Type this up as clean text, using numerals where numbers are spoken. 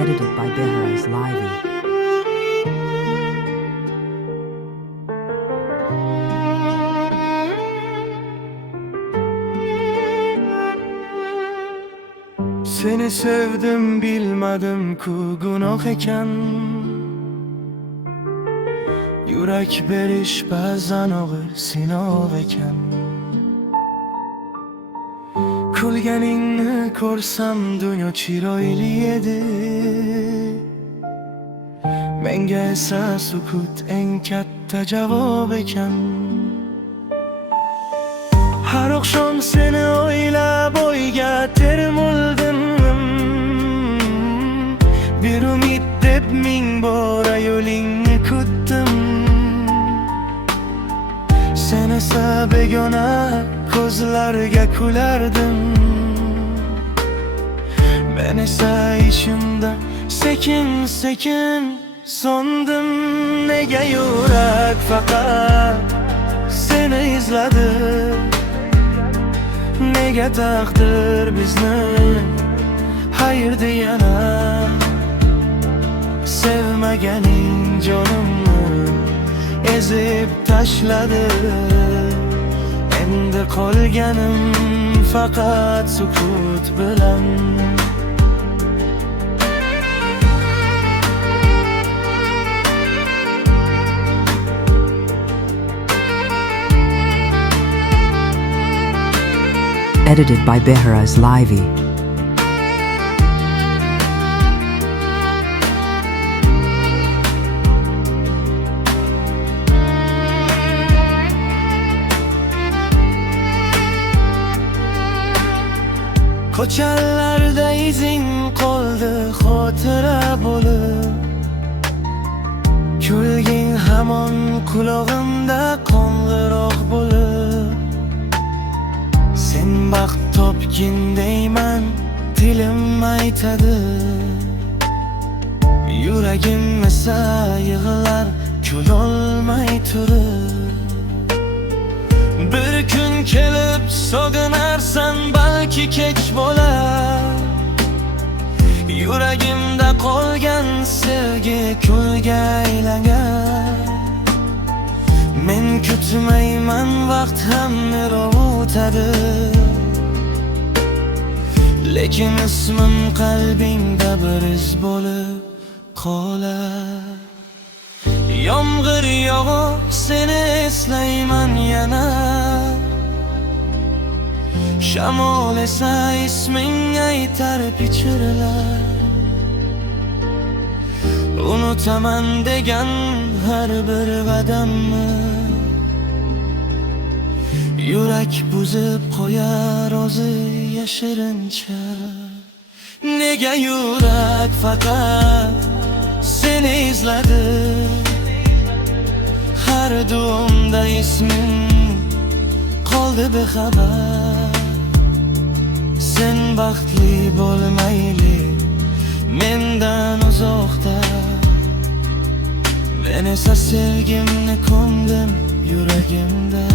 Edited by Beharaz Livy. Seni sevdim bilmedim ku gunoh ekan. Yurak berish ba'zan og'ir sinov ekan. Kulganingni ko'rsam dunyo chiroyli edi. Menga esa sukut eng katta javob ekan. Har oqshom seni o'ylab o'yga termuldim. Bir umid deb ming bora yo'lingni kutdim. Sen esa begona ko'zlarga kulardim. Men esa ishimda sekin sekin sondim. Nega yurak faqat seni izladi? Nega taqdir bizni hayırdı yana? Sevmaganing jonimni ezib tashladi. Endi qolganim faqat sukut bilan. Edited by Beharaz Livy. Ko'chalarda izing qoldi xotira bo'lib. Kulging hamon qulog'imda qo'ng'iroq bo'lib. Sen baxt topgin deyman, tilim aytadi. Yuragim esa yig'lar kulolmay turib. Bir kun kelib sog'inarsan, balki kech bo'lar. Yuragimda qolgan sevgi kulga aylangan. Men kutmayman, vaqt ham o'tadi. Lekin ismim qalbingda bir iz bo'lib qolar. Yomg'ir yog'ib seni eslayman yana. Shamol esa isming aytar pichirlar. Unutaman degan har bir qadamni yurak buzib qo'yar o'zi yashirincha. Nega yurak faqat seni izladi? Har duomda isming qoldi bexabar. Sen baxtli bo'lmayli mendan uzoqda. Men esa sevgimni ko'mdim yuragimda.